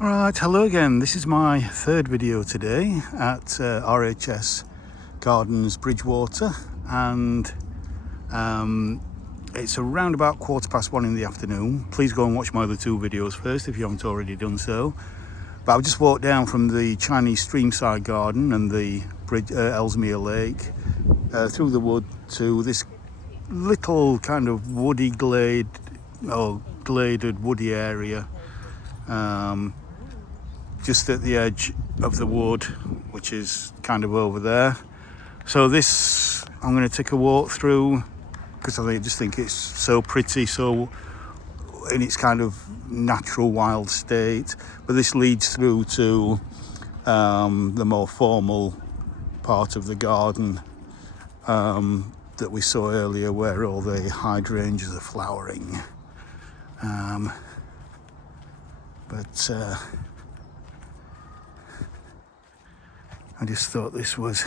Alright, hello again. This is my third video today at RHS Gardens, Bridgewater, and it's around about 1:15 in the afternoon. Please go and watch my other two videos first if you haven't already done so. But I've just walked down from the Chinese streamside garden and the Ellesmere Lake through the wood to this little kind of woody gladed woody area. Just at the edge of the wood, which is kind of over there. So this I'm going to take a walk through because I just think it's so pretty, so in its kind of natural wild state. But this leads through to the more formal part of the garden that we saw earlier, where all the hydrangeas are flowering. I just thought this was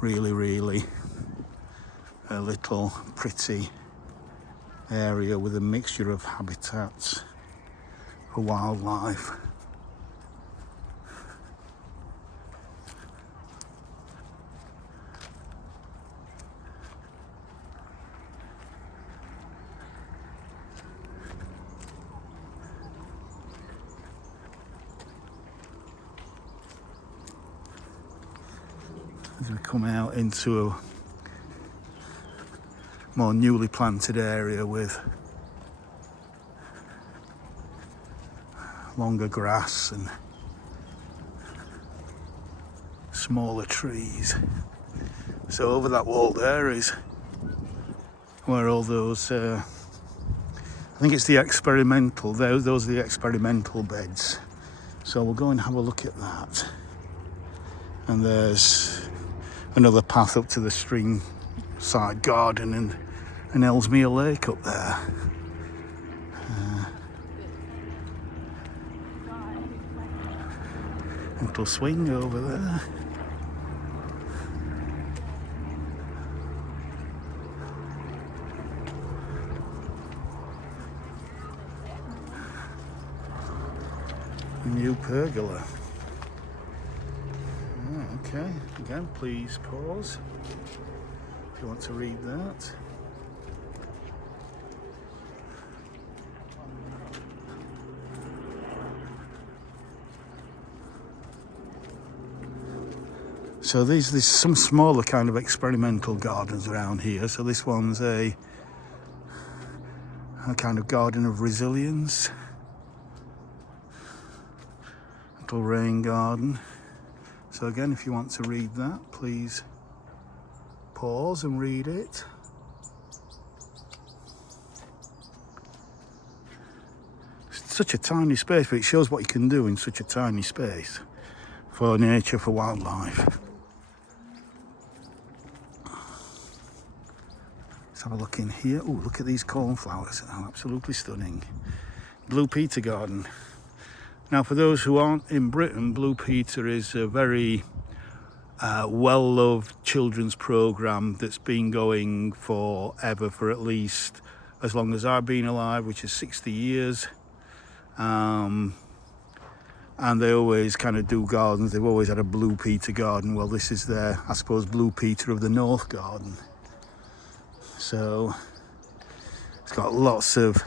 really a little pretty area with a mixture of habitats for wildlife. As we come out into a more newly planted area with longer grass and smaller trees. So over that wall there is where all those, I think it's the experimental, those are the experimental beds. So we'll go and have a look at that. And there's another path up to the stream side garden and an Ellesmere Lake up there. Little swing over there. A new pergola. Okay, again, please pause if you want to read that. So there's some smaller kind of experimental gardens around here. So this one's a kind of garden of resilience. Little rain garden. So again, if you want to read that, please pause and read it. It's such a tiny space, but it shows what you can do in such a tiny space for nature, for wildlife. Let's have a look in here. Oh, look at these cornflowers. Oh, absolutely stunning. Blue Peter garden. Now, for those who aren't in Britain, Blue Peter is a very well-loved children's programme that's been going forever, for at least as long as I've been alive, which is 60 years. And they always kind of do gardens. They've always had a Blue Peter garden. Well, this is their, I suppose, Blue Peter of the North garden. So it's got lots of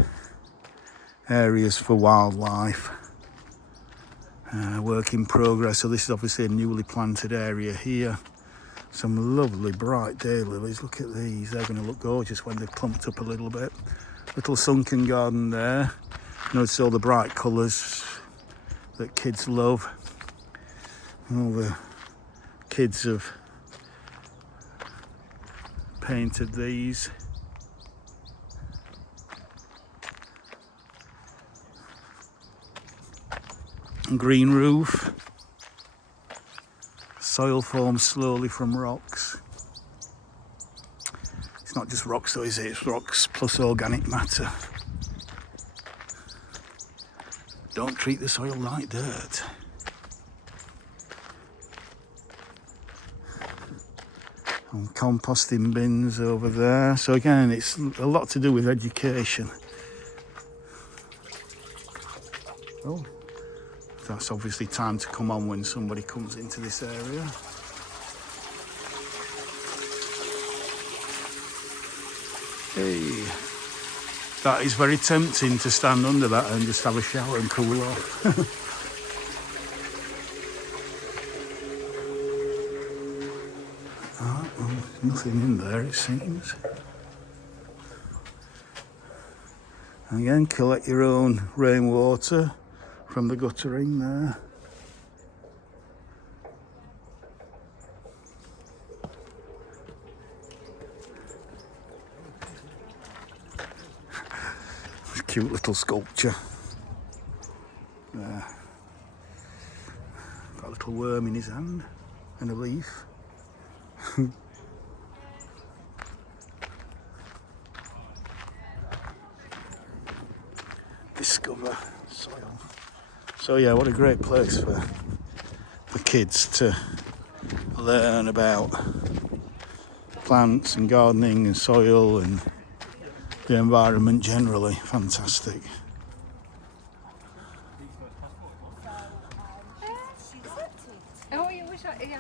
areas for wildlife. Work in progress. So this is obviously a newly planted area here. Some lovely bright daylilies. Look at these. They're going to look gorgeous when they've clumped up a little bit. Little sunken garden there. Notice all the bright colours that kids love. All the kids have painted these. Green roof. Soil forms slowly from rocks. It's not just rocks though, is it? It's rocks plus organic matter. Don't treat the soil like dirt. And composting bins over there. So again, it's a lot to do with education. Oh, That's obviously time to come on when somebody comes into this area. Hey, that is very tempting to stand under that and just have a shower and cool off. Nothing in there, it seems. Again, collect your own rainwater from the guttering there. Cute little sculpture there. Got a little worm in his hand and a leaf. Discover soil. So yeah, what a great place for kids to learn about plants and gardening and soil and the environment generally. Fantastic.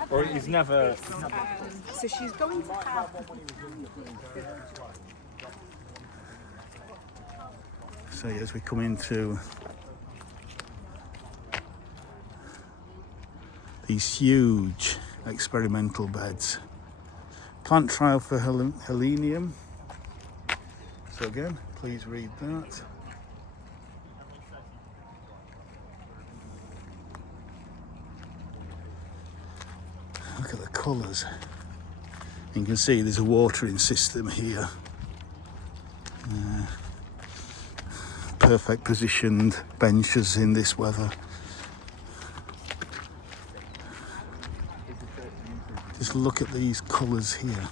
Or he's never. So she's going to have. So as we come into these huge experimental beds, plant trial for Helenium. So again, please read that. Look at the colours. You can see there's a watering system here. Perfect positioned benches in this weather. Just look at these colours here.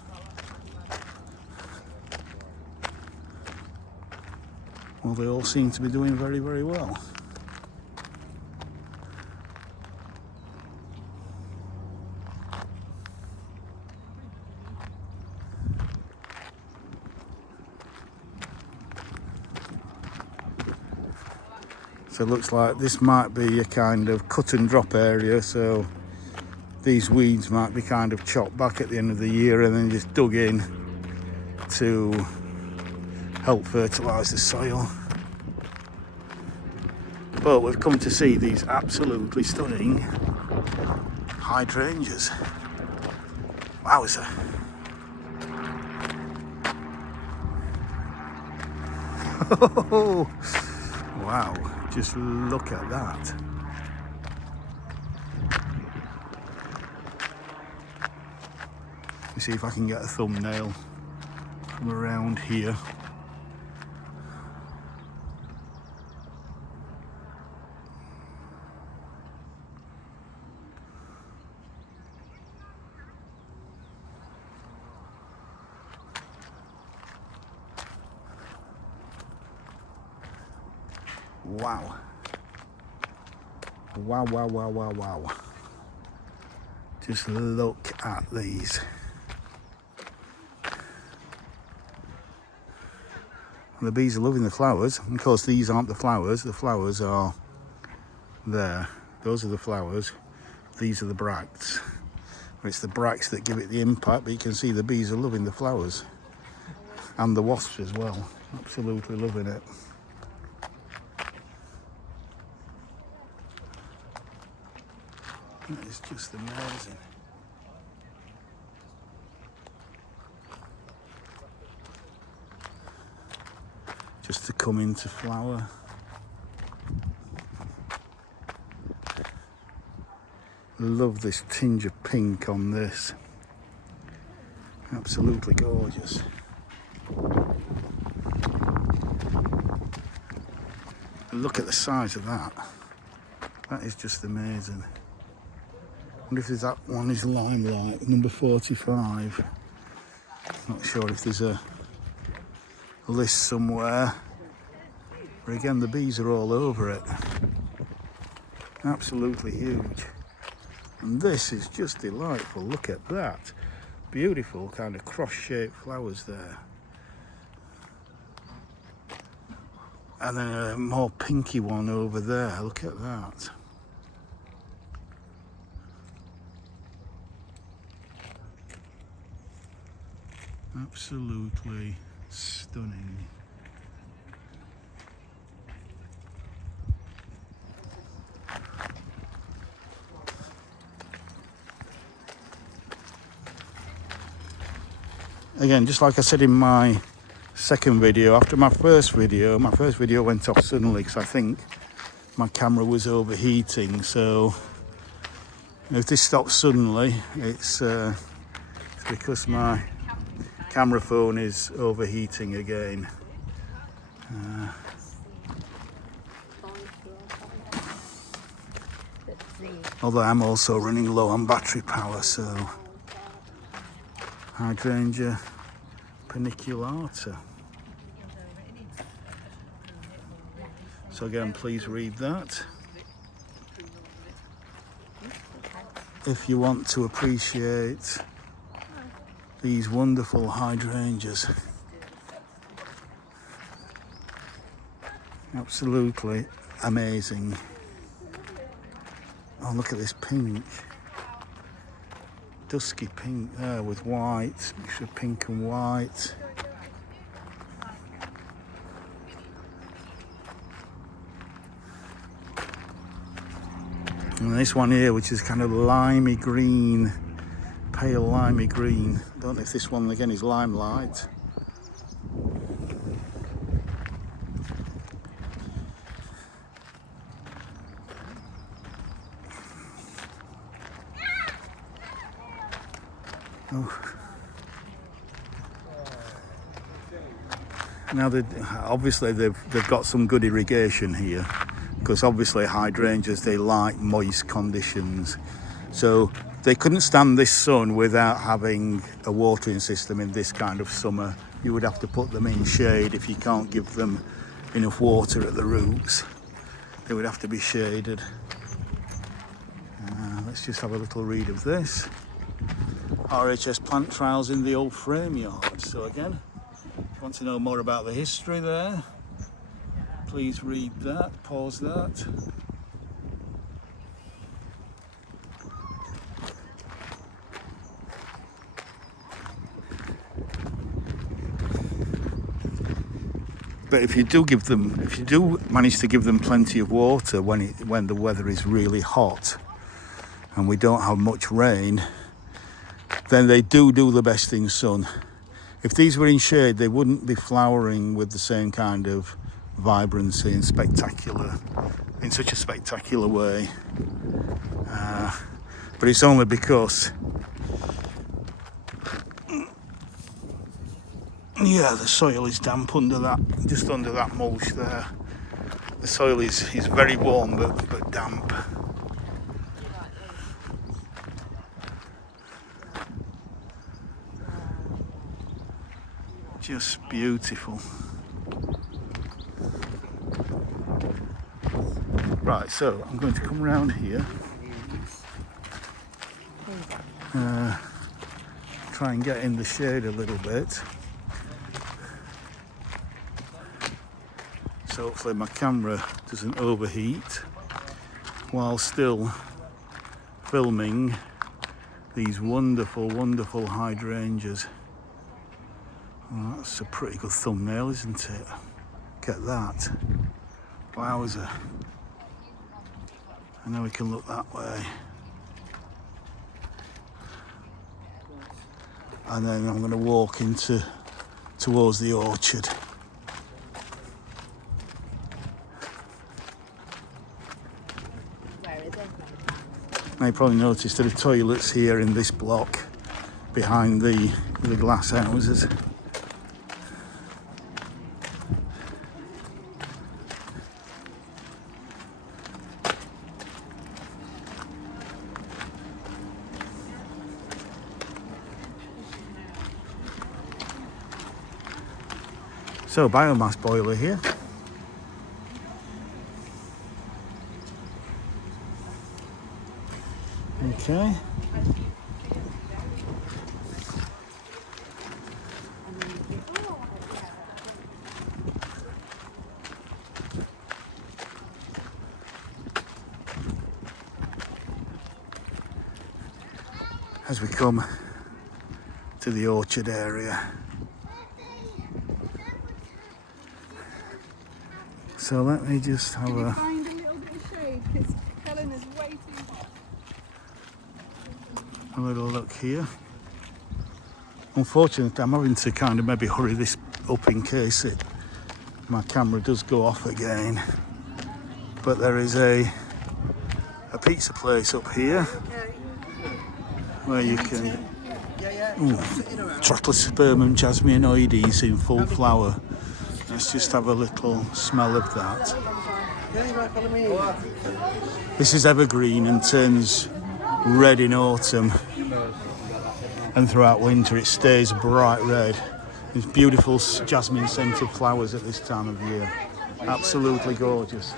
Well, they all seem to be doing very, very well. So it looks like this might be a kind of cut and drop area, so these weeds might be kind of chopped back at the end of the year and then just dug in to help fertilise the soil. But we've come to see these absolutely stunning hydrangeas. Wowza. Wow, just look at that. Let me see if I can get a thumbnail from around here. Wow. Wow, wow, wow, wow, wow. Just look at these. And the bees are loving the flowers. Of course, these aren't the flowers are there. Those are the flowers. These are the bracts. It's the bracts that give it the impact, but you can see the bees are loving the flowers. And the wasps as well. Absolutely loving it. That is just amazing. Just to come into flower. Love this tinge of pink on this. Absolutely gorgeous. And look at the size of that. That is just amazing. I wonder if that one is Limelight, number 45. Not sure if there's a list somewhere. But again, the bees are all over it. Absolutely huge. And this is just delightful. Look at that. Beautiful kind of cross-shaped flowers there. And then a more pinky one over there. Look at that. Absolutely stunning. Again, just like I said in my second video, after my first video went off suddenly because I think my camera was overheating. So if this stops suddenly, it's because my camera phone is overheating again. Although I'm also running low on battery power, so Hydrangea paniculata. So again, please read that if you want to appreciate these wonderful hydrangeas. Absolutely amazing. Oh, look at this pink. Dusky pink there with white, mixture of pink and white. And this one here, which is kind of limey green, pale limey green. I don't know if this one again is limelight. Oh. Now obviously they've got some good irrigation here, because obviously hydrangeas, they like moist conditions. So they couldn't stand this sun without having a watering system in this kind of summer. You would have to put them in shade if you can't give them enough water at the roots. They would have to be shaded. Let's just have a little read of this. RHS plant trials in the old frame yard. So again, if you want to know more about the history there, please read that, pause that. But if you do manage to give them plenty of water when the weather is really hot and we don't have much rain, then they do the best in sun. If these were in shade, they wouldn't be flowering with the same kind of vibrancy and in such a spectacular way. But it's only because, yeah, the soil is damp just under that mulch there. The soil is very warm but damp. Just beautiful. Right, so I'm going to come around here, try and get in the shade a little bit. So hopefully my camera doesn't overheat while still filming these wonderful, wonderful hydrangeas. Well, that's a pretty good thumbnail, isn't it? Get that. Wowza. And now we can look that way. And then I'm going to walk towards the orchard. Where is it? Now you probably noticed there are toilets here in this block behind the glass houses. So, biomass boiler here. Okay. As we come to the orchard area. So let me just have a Find a little bit of shade because Helen is way too hot. little look here. Unfortunately, I'm having to kind of maybe hurry this up in case my camera does go off again. But there is a pizza place up here where you can Trachlospermum jasminoides in full flower. Let's just have a little smell of that. This is evergreen and turns red in autumn, and throughout winter it stays bright red. There's beautiful jasmine scented flowers at this time of year. Absolutely gorgeous.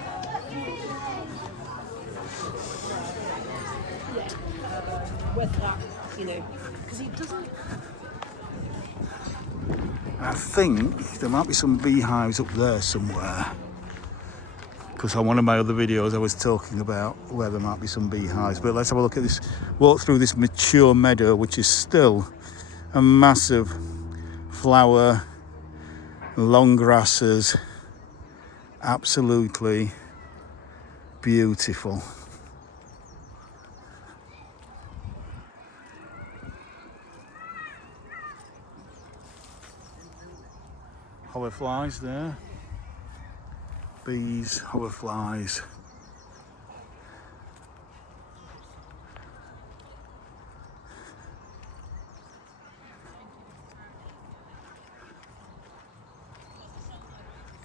Whether that, you know, because he doesn't. I think there might be some beehives up there somewhere, because on one of my other videos I was talking about where there might be some beehives. But let's have a look at this, walk through this mature meadow, which is still a massive flower, long grasses, absolutely beautiful. Hoverflies there, bees, hoverflies.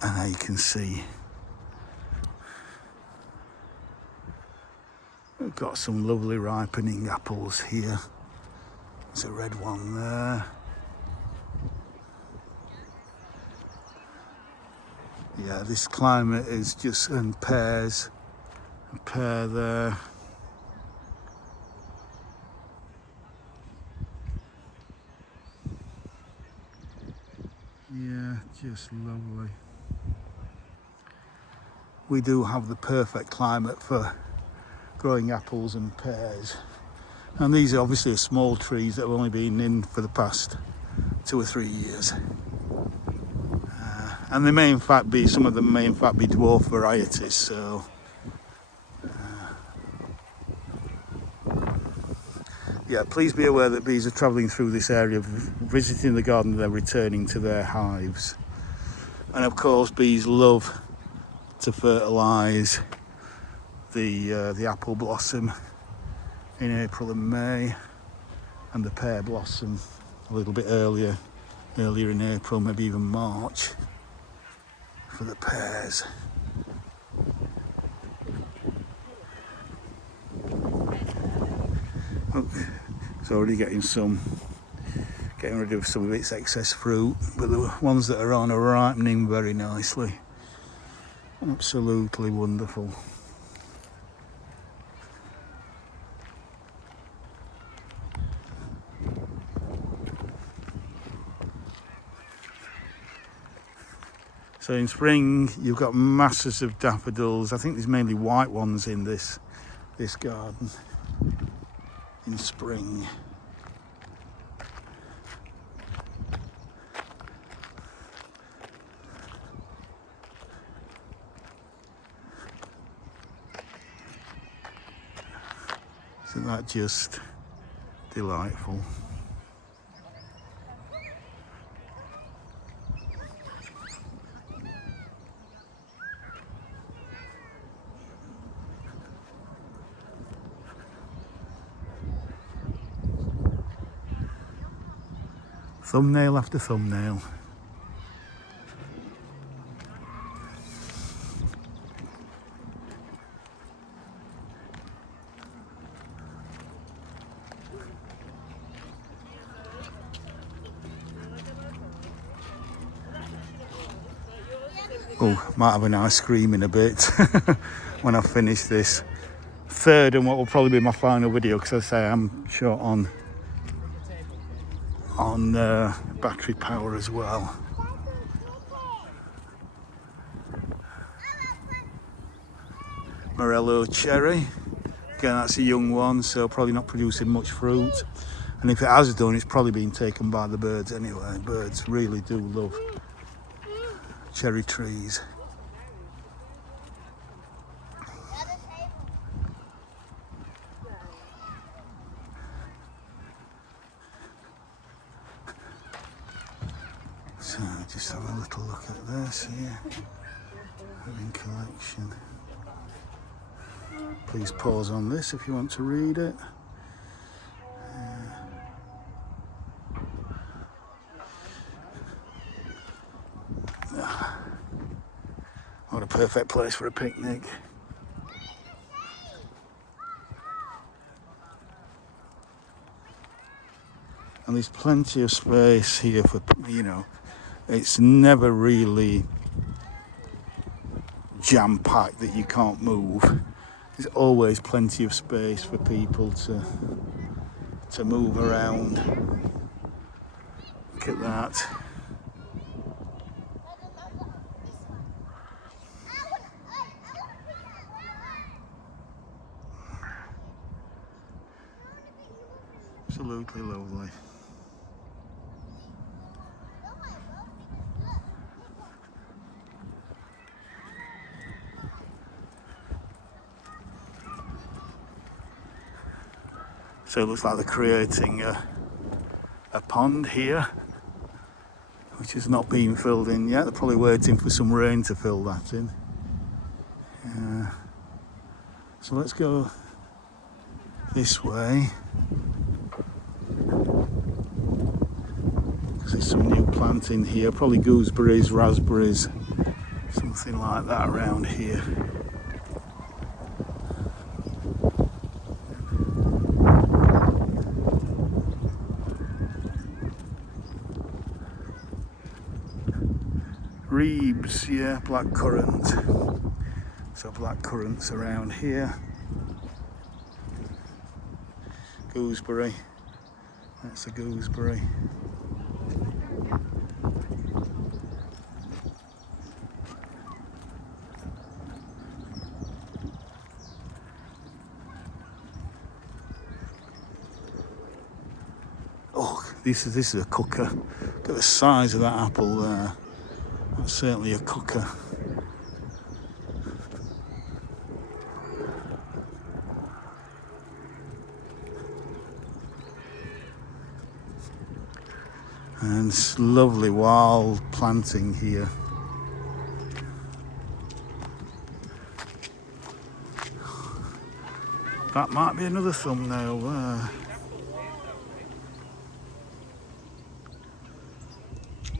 And now you can see we've got some lovely ripening apples here. There's a red one there. Yeah, this climate is just, and pears, a pear there. Yeah, just lovely. We do have the perfect climate for growing apples and pears. And these are obviously small trees that have only been in for the past 2 or 3 years. And they may in fact be, some of them may in fact be dwarf varieties, so yeah, please be aware that bees are travelling through this area, visiting the garden, they're returning to their hives. And of course bees love to fertilise the apple blossom in April and May, and the pear blossom a little bit earlier in April, maybe even March, for the pears. Oh, it's already getting rid of some of its excess fruit, but the ones that are on are ripening very nicely. Absolutely wonderful. So in spring you've got masses of daffodils. I think there's mainly white ones in this garden in spring. Isn't that just delightful? Thumbnail after thumbnail. Oh, might have an ice cream in a bit when I finish this third and what will probably be my final video, because as I say I'm short on battery power as well. Morello cherry, again that's a young one, so probably not producing much fruit. And if it has done, it's probably been taken by the birds anyway. Birds really do love cherry trees. So just have a little look at this here. In collection. Please pause on this if you want to read it. What a perfect place for a picnic. And there's plenty of space here for, you know, it's never really jam-packed that you can't move. There's always plenty of space for people to move around. Look at that. Absolutely lovely. So it looks like they're creating a pond here, which has not been filled in yet. They're probably waiting for some rain to fill that in. So let's go this way. Because there's some new planting here, probably gooseberries, raspberries, something like that around here. Reebs, yeah, blackcurrant. So blackcurrants around here. Gooseberry, that's a gooseberry. Oh, this is a cooker. Look at the size of that apple there. That's certainly a cooker. And it's lovely wild planting here. That might be another thumbnail there.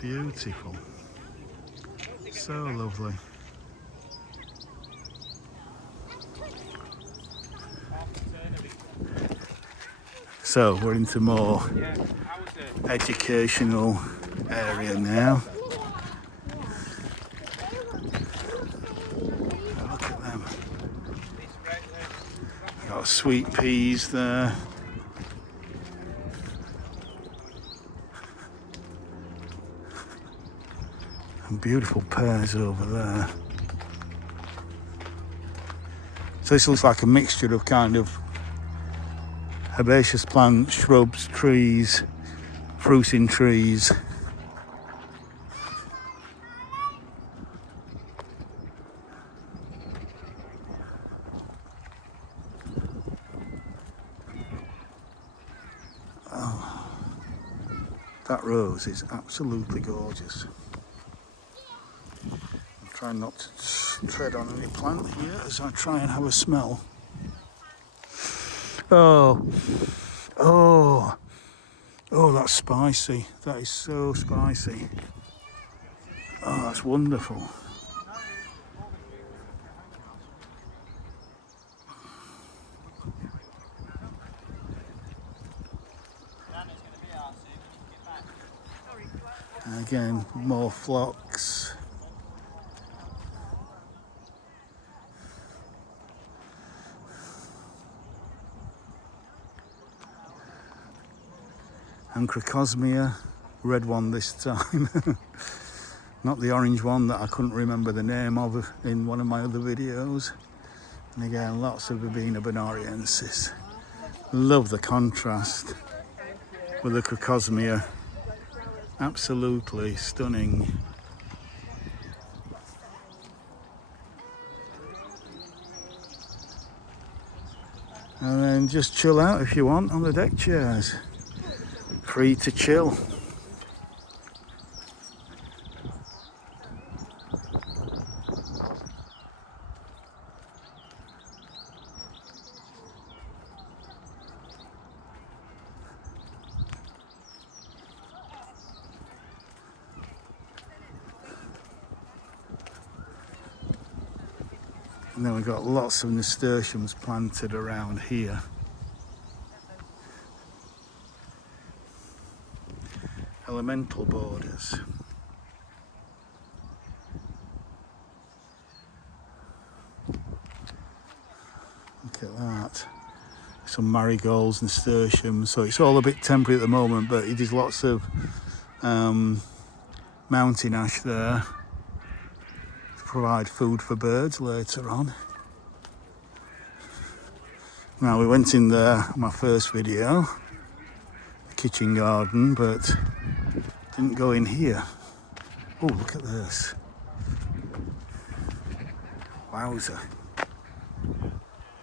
Beautiful. So lovely. So we're into more educational area now. Oh, look at them. Got sweet peas there. And beautiful pears over there. So this looks like a mixture of kind of herbaceous plants, shrubs, trees, fruiting trees. Oh, that rose is absolutely gorgeous. I'm trying not to tread on any plant here as I try and have a smell. Oh, oh, oh, that's spicy. That is so spicy. Oh, that's wonderful. And again, more phlox. And Crocosmia, red one this time. Not the orange one that I couldn't remember the name of in one of my other videos. And again, lots of Verbena bonariensis. Love the contrast. with the crocosmia. Absolutely stunning. And then just chill out if you want on the deck chairs. Free to chill. And then we've got lots of nasturtiums planted around here. Elemental borders. Look at that. Some marigolds, nasturtiums. So it's all a bit temporary at the moment, but it is lots of mountain ash there to provide food for birds later on. Now we went in there on my first video, the kitchen garden, but didn't go in here. Oh, look at this. Wowza.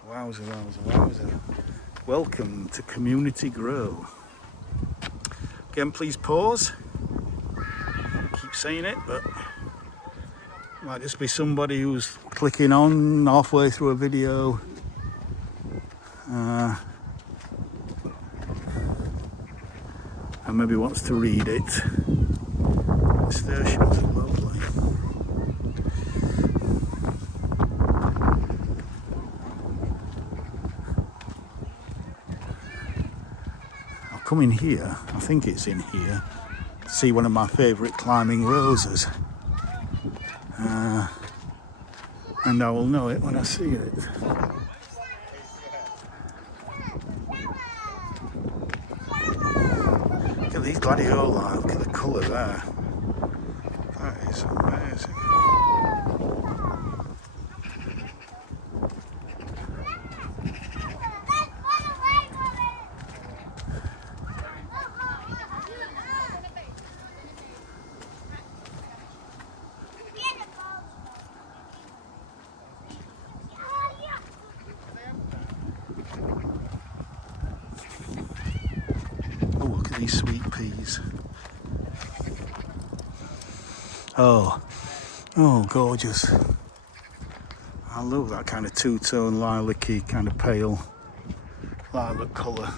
Wowza, wowza, wowza. Welcome to Community Grow. Again, please pause. Keep saying it, but might just be somebody who's clicking on halfway through a video. And maybe wants to read it. Nasturtiums are lovely. I'll come in here, I think it's in here, to see one of my favourite climbing roses. And I will know it when I see it. Look at these gladioli, look at the colour there. That is amazing. Oh, look at these sweet peas. Oh, gorgeous. I love that kind of two-tone lilac-y, kind of pale lilac colour.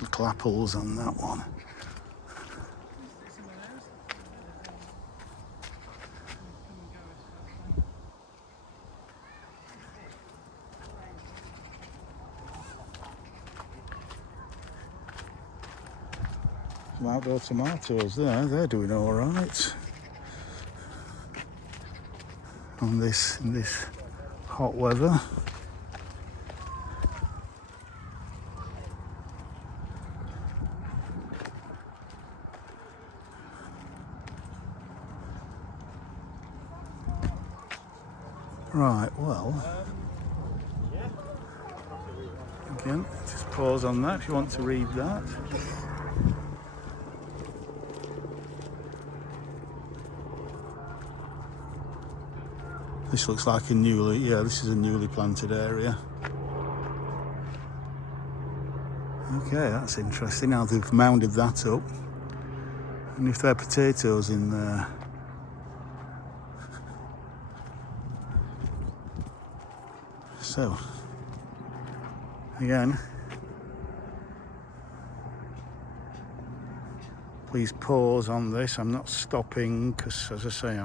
Little apples on that one. Some outdoor tomatoes there, they're doing all right. In this hot weather. Right, well, again, just pause on that if you want to read that. This looks like this is a newly planted area. Okay, that's interesting. Now they've mounded that up. And if there are potatoes in there. So, again, please pause on this. I'm not stopping because, as I say,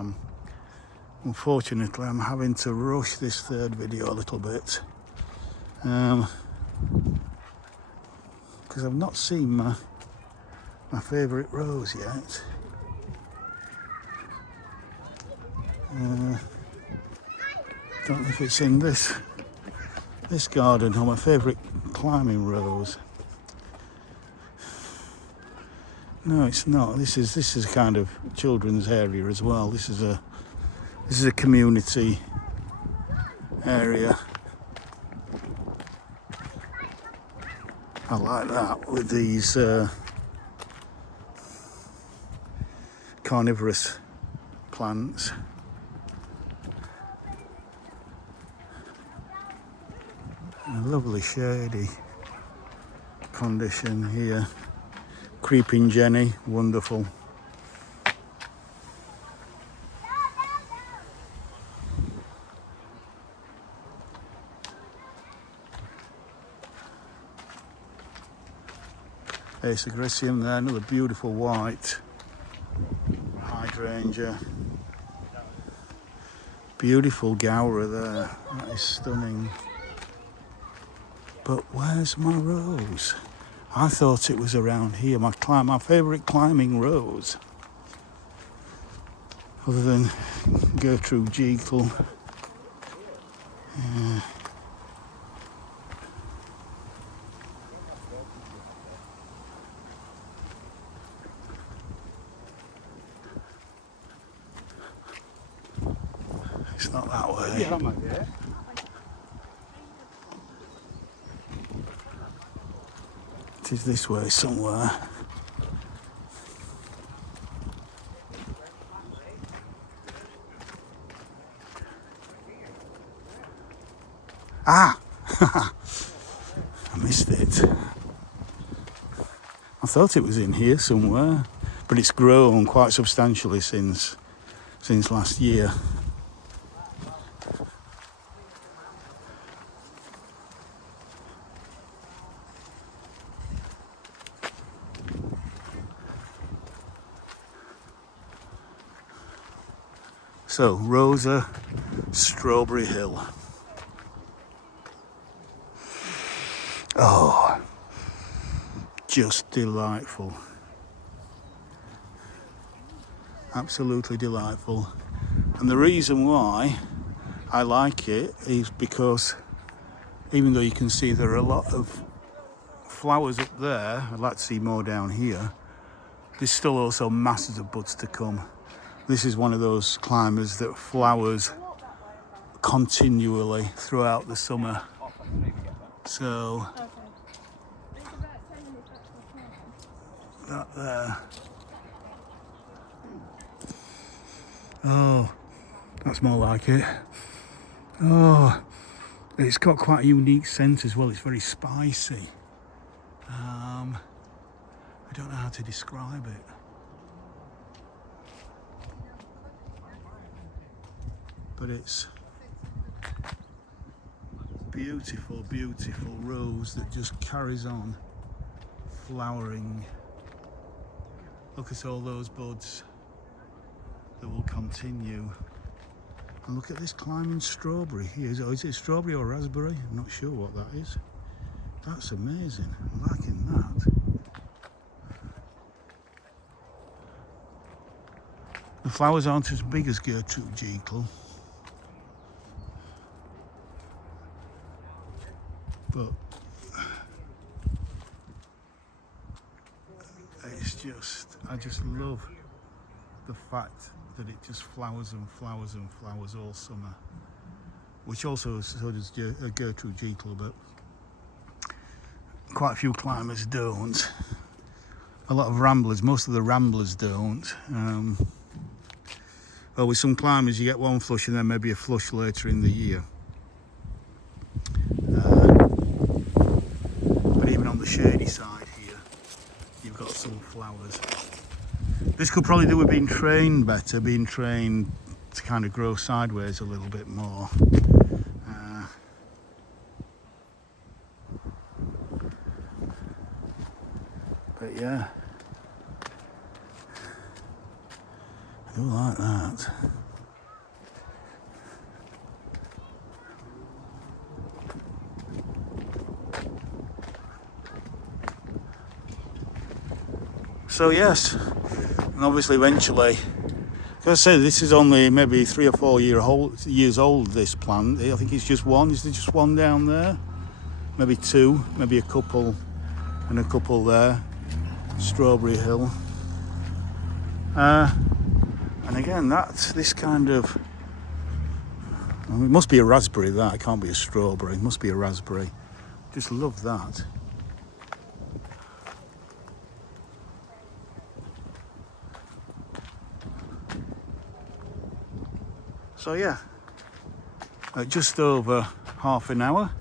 unfortunately I'm having to rush this third video a little bit because I've not seen my favourite rose yet. Don't know if it's in this garden or my favourite climbing rose. No, it's not. This is kind of children's area as well. This is a community area. I like that with these carnivorous plants. A lovely shady condition here. Creeping Jenny, wonderful. Ace agricium there, another beautiful white hydrangea. Beautiful gaura there, that is stunning. But where's my rose? I thought it was around here, my favourite climbing rose. Other than Gertrude Jekyll. Yeah. It's not that way. It is this way somewhere. Ah! I missed it. I thought it was in here somewhere, but it's grown quite substantially since last year. So, Rosa Strawberry Hill. Oh, just delightful. Absolutely delightful. And the reason why I like it is because even though you can see there are a lot of flowers up there, I'd like to see more down here, there's still also masses of buds to come. This is one of those climbers that flowers continually throughout the summer. So, that there. Oh, that's more like it. Oh, it's got quite a unique scent as well. It's very spicy. I don't know how to describe it. But it's beautiful, beautiful rose that just carries on flowering. Look at all those buds that will continue. And look at this climbing strawberry here. Is it strawberry or raspberry? I'm not sure what that is. That's amazing. I'm liking that. The flowers aren't as big as Gertrude Jekyll, but it's just, I just love the fact that it just flowers and flowers and flowers all summer, which also so does Gertrude Jekyll, but quite a few climbers don't. A lot of ramblers, most of the ramblers don't. Well, with some climbers you get one flush and then maybe a flush later in the year. But even on the shady side here, you've got some flowers. This could probably do with being trained better, being trained to kind of grow sideways a little bit more. But yeah, I do like that. So yes, and obviously eventually, as I say, this is only maybe 3 or 4 years old, this plant. I think it's just one. Is there just one down there? Maybe two, maybe a couple, and a couple there. Strawberry Hill. And again, that's this kind of, It must be a raspberry, that. It can't be a strawberry. It must be a raspberry. Just love that. So yeah, just over half an hour,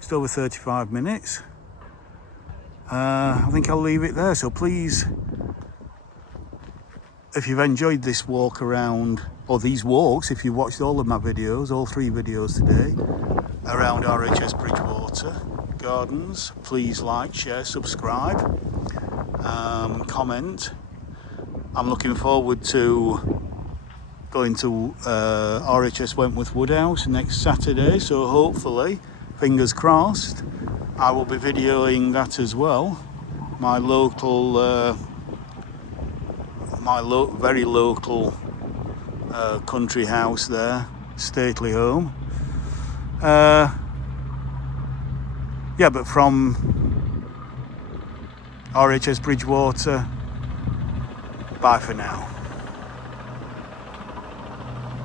just over 35 minutes. I think I'll leave it there. So please, if you've enjoyed this walk around, or these walks, if you watched all of my videos, all 3 videos today, around RHS Bridgewater Gardens, please like, share, subscribe, comment. I'm looking forward to going to RHS Wentworth Woodhouse next Saturday, so hopefully, fingers crossed, I will be videoing that as well. My local, very local country house there, stately home. Yeah, but from RHS Bridgewater, bye for now.